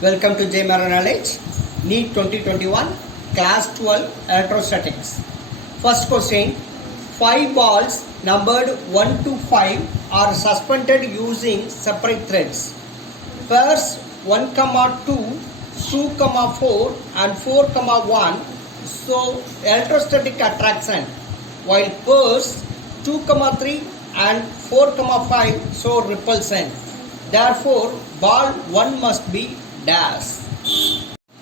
Welcome to JMR Knowledge, NEET 2021, Class 12, Electrostatics. First question, 5 balls numbered 1 to 5 are suspended using separate threads. Pairs 1, 2, 2, 4 and 4, 1 show electrostatic attraction, while pairs 2, 3 and 4, 5 show repulsion. Therefore, ball 1 must be dash.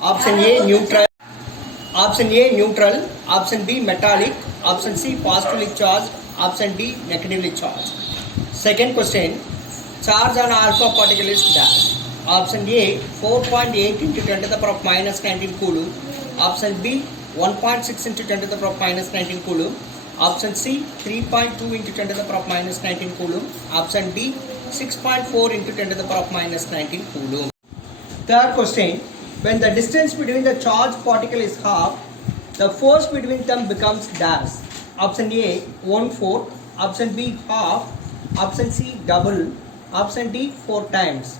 Option A neutral, option B metallic, option C positively charged, option D negatively charged. Second question, charge on alpha particle is dash. Option A 4.8 into 10 to the power of minus 19 coulomb, option B 1.6 into 10 to the power of minus 19 coulomb, option C 3.2 into 10 to the power of minus 19 coulomb, option D 6.4 into 10 to the power of minus 19 coulomb. Third question, when the distance between the charged particle is half, the force between them becomes dash. Option A 1/4, option B half, option C double, option D 4 times.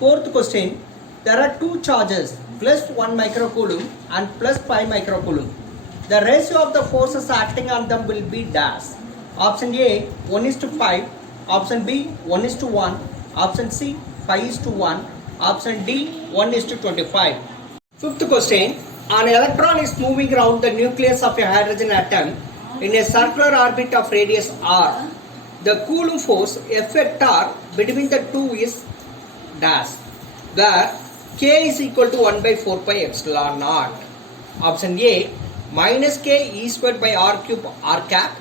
Fourth question, there are two charges, plus 1 microcoulomb and plus 5 microcoulomb. The ratio of the forces acting on them will be dash. Option A 1:5, option B 1:1, option C 5:1, option D 1:25. Fifth question, an electron is moving around the nucleus of a hydrogen atom in a circular orbit of radius r. The Coulomb force F vector between the two is dash, where k is equal to 1 by 4 pi epsilon naught. Option A minus k e squared by r cube r cap.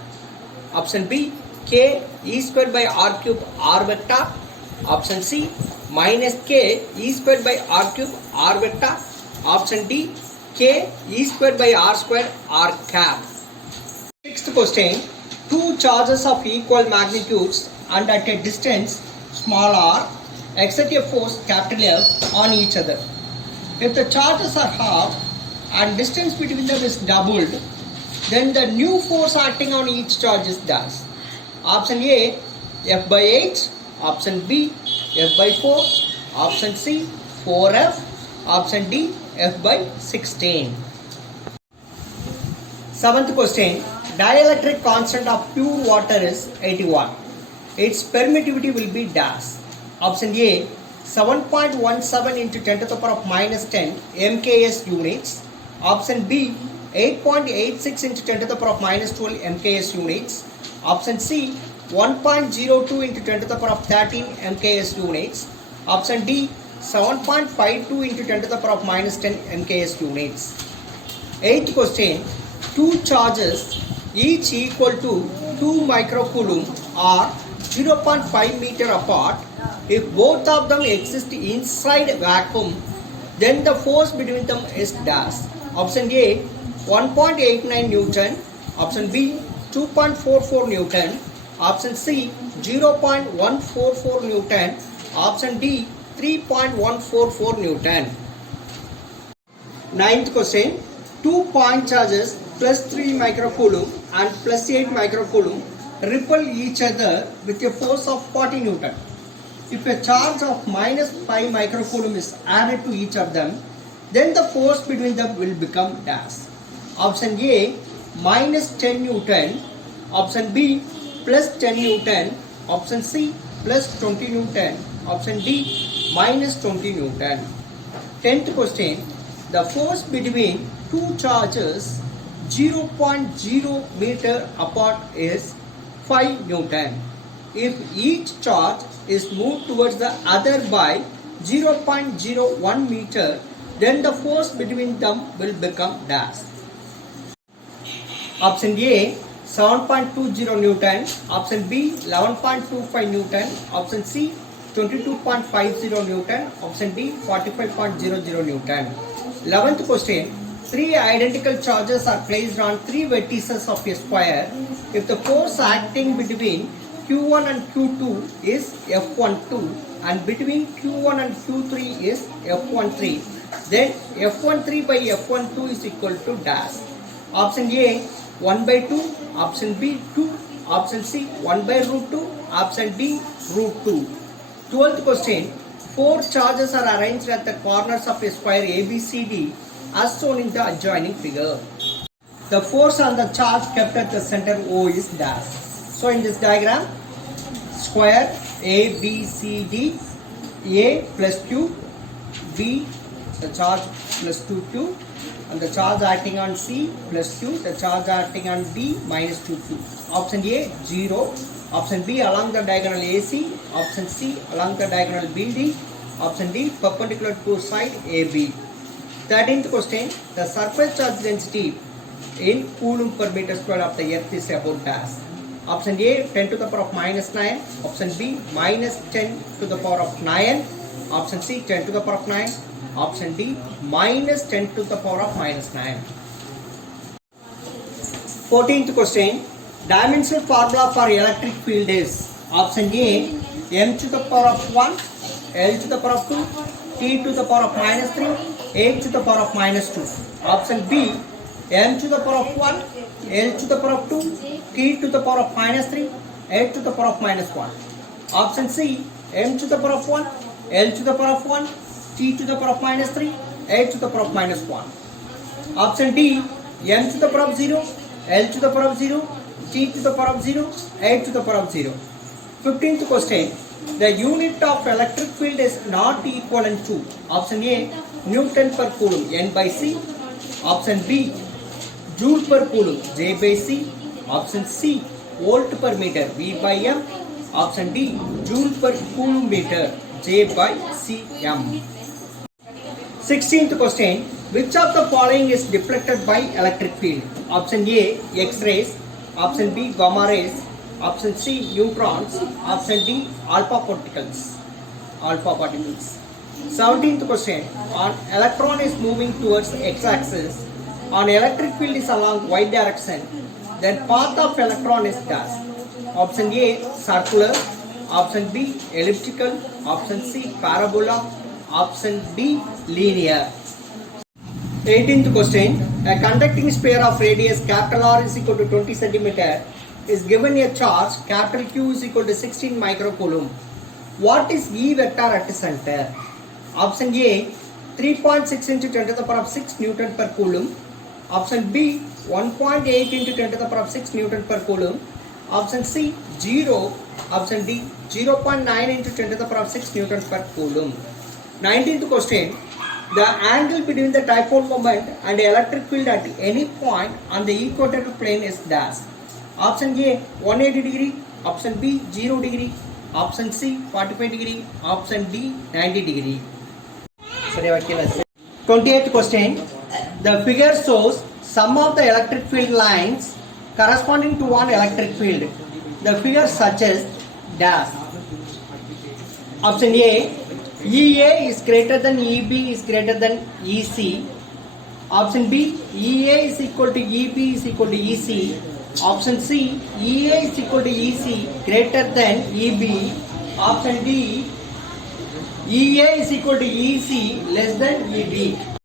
Option B k e squared by r cube r vector. Option C minus k e squared by r cube r vector. Option D k e squared by r squared r cap. Sixth question, two charges of equal magnitudes and at a distance small r exert a force capital F on each other. If the charges are half and distance between them is doubled, then the new force acting on each charge is dash. Option A F by 8, option B F by 4, option C 4F, option D F by 16. Seventh question, dielectric constant of pure water is 81. Its permittivity will be dash. Option A 7.17 into 10 to the power of minus 10 MKS units. Option B 8.86 into 10 to the power of minus 12 MKS units. Option C 1.02 into 10 to the power of 13 MKS units. Option D 7.52 into 10 to the power of minus 10 MKS units. Eighth question, two charges each equal to 2 microcoulomb are 0.5 meter apart. If both of them exist inside a vacuum, then the force between them is dash. Option A 1.89 Newton, option B 2.44 Newton, option C 0.144 Newton, option D 3.144 Newton. Ninth question, two point charges plus 3 microcoulomb and plus 8 microcoulomb repel each other with a force of 40 Newton. If a charge of minus 5 microcoulomb is added to each of them, then the force between them will become dash. Option A minus 10 Newton, option B plus 10 Newton, option C plus 20 Newton, option D minus 20 Newton. 10th question, the force between two charges 0.0 meter apart is 5 Newton. If each charge is moved towards the other by 0.01 meter, then the force between them will become dash. Option A 7.20 Newton, option B 11.25 Newton, option C 22.50 Newton, option D 45.00 Newton. 11th question, three identical charges are placed on three vertices of a square. If the force acting between Q1 and Q2 is F12 and between Q1 and Q3 is F13, then F13 by F12 is equal to dash. Option A 1 by 2, option B 2, option C 1 by root 2, option D root 2. 12th question, 4 charges are arranged at the corners of a square ABCD as shown in the adjoining figure. The force on the charge kept at the center O is dash. So in this diagram, square ABCD, A plus Q, B the charge plus 2Q, and the charge acting on C plus Q, the charge acting on D minus 2Q. Option A 0, option B along the diagonal AC, option C along the diagonal BD, option D perpendicular to side AB. 13th question, the surface charge density in coulomb per meter square of the earth is about dash. Option A 10 to the power of minus 9, option B minus 10 to the power of 9, option C 10 to the power of 9, option D minus 10 to the power of minus 9. 14th question, dimensional formula for electric field is option A m to the power of 1, L to the power of 2, T to the power of minus 3, A to the power of minus 2. Option B m to the power of 1, L to the power of 2, T to the power of minus 3, A to the power of minus 1. Option C m to the power of 1, L to the power of 1, T to the power of minus 3, A to the power of minus 1. Option D m to the power of 0, L to the power of 0, T to the power of 0, A to the power of 0. 15th question, the unit of electric field is not equivalent to option A Newton per coulomb N by C, option B Joule per coulomb J by C, option C volt per meter V by M, option D Joule per coulomb meter J by Cm. 16th question, which of the following is deflected by electric field? Option A X-rays, option B gamma rays, option C neutrons, option D alpha particles. 17th question, an electron is moving towards x-axis, an electric field is along y direction, then path of electron is dash. Option A circular, option B elliptical, option C parabola, option D linear. 18th question, a conducting sphere of radius capital R is equal to 20 cm is given a charge capital Q is equal to 16 microcoulomb. What is E vector at center? Option A 3.6 into 10 to the power of 6 Newton per coulomb. Option B 1.8 into 10 to the power of 6 Newton per coulomb. Option C 0. Option D 0.9 into 10 to the power of 6 Newton per coulomb. 19th question, the angle between the dipole moment and the electric field at any point on the equatorial plane is dash. Option A 180 degree, option B 0 degree, option C 45 degree, option D 90 degree. 28th question, the figure shows sum of the electric field lines corresponding to one electric field. The figure suggests dash. Option A, EA is greater than EB is greater than EC. Option B, EA is equal to EB is equal to EC. Option C, EA is equal to EC greater than EB. Option D, EA is equal to EC less than EB.